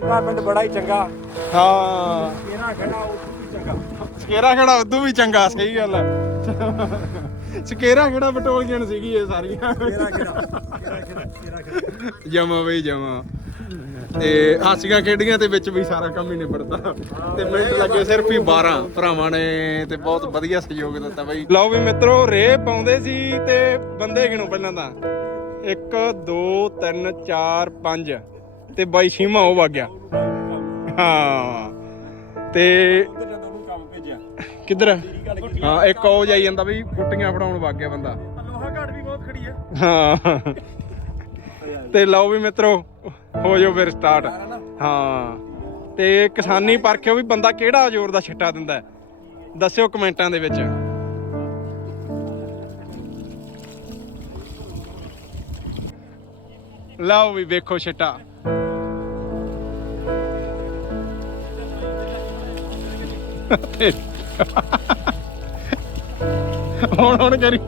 ਪਿੰਡ ਬੜਾ ਹੀ ਚੰਗਾ। ਹਾਂ। ਖੜਾ ਵੀ ਚੰਗਾ। ਸਕੇਰਾ ਖੜਾ ਉਦੋਂ ਵੀ ਚੰਗਾ ਸਹੀ ਗੱਲ ਹੈ। ਸਕੇਰਾ ਖੜਾ ਬਟੋਲੀਅਨ ਸੀਗੀ ਇਹ ਸਾਰੀਆਂ ਖੜਾ ਖੜਾ ਜਮਾ ਬਈ ਜਮਾ। ਤੇ ਹਾਸੀਆਂ ਖੇਡੀਆਂ ਤੇ ਵਿੱਚ ਵੀ ਸਾਰਾ ਕੰਮ ਹੀ ਨਿਬੜਦਾ। ਤੇ ਮਿੰਟ ਲੱਗੇ ਸਿਰਫ ਹੀ 12 ਭਰਾਵਾਂ ਨੇ ਤੇ ਬਹੁਤ ਵਧੀਆ ਸਹਿਯੋਗ ਦਿੱਤਾ ਬਈ। ਲਓ ਵੀ ਮਿੱਤਰੋ ਰੇ ਪਾਉਂਦੇ ਸੀ ਤੇ ਬੰਦੇ ਗਿਣੋ ਪਹਿਲਾਂ ਤਾਂ। 1 2 3 4 5 ਤੇ ਬਾਈ ਸ਼ੀਮਾ ਉਹ ਵਗ ਗਿਆ। ਹਾਂ। ਤੇ ਕਿੱਧਰ? ਹਾਂ ਇੱਕ ਉਹ ਜਾਈ ਜਾਂਦਾ ਬਈ ਗੁੱਟੀਆਂ ਫੜਾਉਣ ਵਗ ਗਿਆ ਬੰਦਾ। ਲੋਹਾ ਘਾਟ ਵੀ ਬਹੁਤ ਖੜੀ ਹੈ ਹਾਂ। ਤੇ ਲਓ ਵੀ ਮਿੱਤਰੋ ਹੋ ਜਾਓ ਫਿਰ ਸਟਾਰਟ ਹਾਂ। ਤੇ ਕਿਸਾਨੀ ਪਰਖਿਓ ਵੀ ਬੰਦਾ ਕਿਹੜਾ ਜ਼ੋਰ ਦਾ ਛਿੱਟਾ ਦਿੰਦਾ। ਦੱਸਿਓ ਕਮੈਂਟਾਂ ਦੇ ਵਿੱਚ। ਲਓ ਵੀ ਵੇਖੋ ਛਿੱਟਾ। ਹੁਣ ਹੁਣ ਕਰੀ।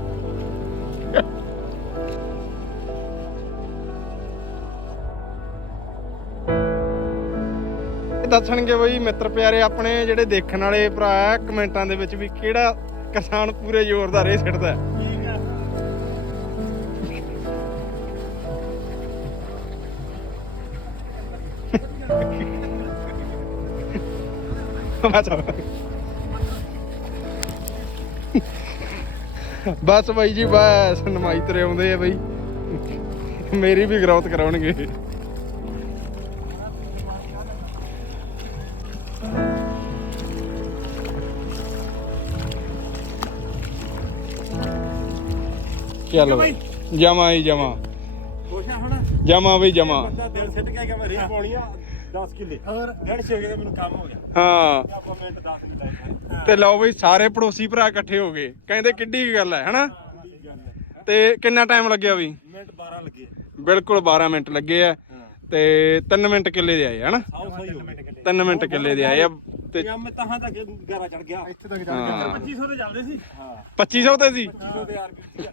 ਦੱਸਣਗੇ ਬਈ ਮਿੱਤਰ ਪਿਆਰੇ, ਆਪਣੇ ਜਿਹੜੇ ਦੇਖਣ ਵਾਲੇ ਭਰਾ ਆ, ਕਮੈਂਟਾਂ ਦੇ ਵਿੱਚ ਵੀ ਕਿਹੜਾ ਕਿਸਾਨ ਪੂਰੇ ਜ਼ੋਰ ਦਾ ਰੇ ਛੱਡਦਾ ਹੈ। ਬਸ ਬਸ ਬਾਈ ਜੀ ਬਸ। ਨਮਾਈ ਤਰੇ ਆਉਂਦੇ ਆ ਬਈ। ਮੇਰੀ ਵੀ ਗਰੋਥ ਕਰਾਉਣਗੇ। ਚੱਲ ਜਮਾ ਹੀ ਜਮਾ। ਹੁਣ। ਜਮਾ ਬਈ ਜਮਾ। ਬੰਦਾ ਦਿਲ ਸਿੱਟ ਕੇ ਕਿ ਮੈਂ ਰੀ ਪਾਉਣੀ ਆ। 10 ਕਿੱਲੇ। ਹੋਰ? ਡੇਢ ਛੇ ਕਿਲੇ ਮੈਨੂੰ ਕੰਮ ਹੋ ਗਿਆ। ਹਾਂ। ਆਪਾਂ ਮਿੰਟ 10 ਮਿੰਟ ਆਏ। ਤੇ ਲਓ ਬਈ ਸਾਰੇ ਪੜੋਸੀ ਭਰਾ ਇਕੱਠੇ ਹੋ ਗਏ। ਕਹਿੰਦੇ ਕਿੱਡੀ ਗੱਲ ਹੈ ਹਨਾ? ਤੇ ਕਿੰਨਾ ਟਾਈਮ ਲੱਗਿਆ ਵੀ ਮਿੰਟ 12 ਲੱਗੇ। ਬਿਲਕੁਲ 12 ਮਿੰਟ ਲੱਗੇ ਆ। ਤੇ 3 ਮਿੰਟ ਕਿੱਲੇ ਦੇ ਆਏ ਹਨਾ? ਆਓ ਸਹੀ ਹੋ ਗਏ। 3 ਮਿੰਟ ਕਿੱਲੇ ਦੇ ਆਏ ਆ ਤੇ ਤੇ ਮੈਂ ਤਾਂ ਤੱਕ ਗਾਰਾ ਚੜ ਗਿਆ। ਇੱਥੇ ਤੱਕ ਹਾਂ। 2500 ਤੇ ਚੱਲਦੇ ਸੀ। ਹਾਂ। 2500 ਤੇ ਸੀ? 2500 ਦੇ ਆਰਪੀ